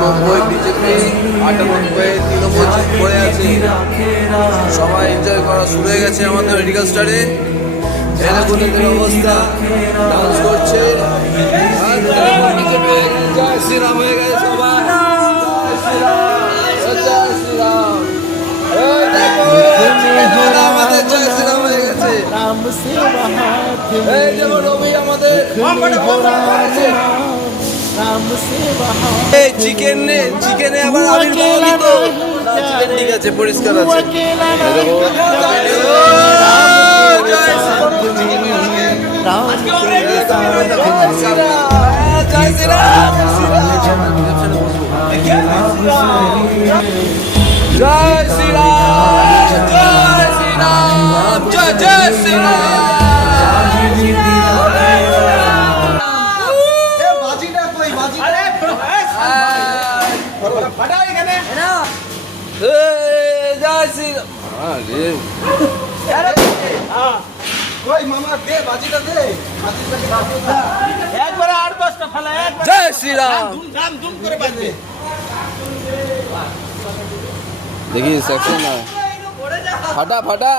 90 BJP, 98 Trinamool পড়ে আছে। সবাই এনজয় করা শুরু হয়ে গেছে আমাদের মেডিকেল স্টারে। এলাকুনের অবস্থা ডান্স করছে। জয় শ্রীরাম হয়ে গেছে সবাই। জয় শ্রীরাম, আমাদের জয় শ্রীরাম হয়ে গেছে। এই যেমন রবি আমাদের চিকেনে আবার আবির্ভাব ঠিক আছে, পরিষ্কার আছে। জয় শ্রীরাম, জয় শ্রীরাম, জয় শ্রীরাম, জয় জয় শ্রীরাম। জয় শ্রীরাম। জয় শ্রীরাম। দেখি সেকশন না ফাটা ফাটা।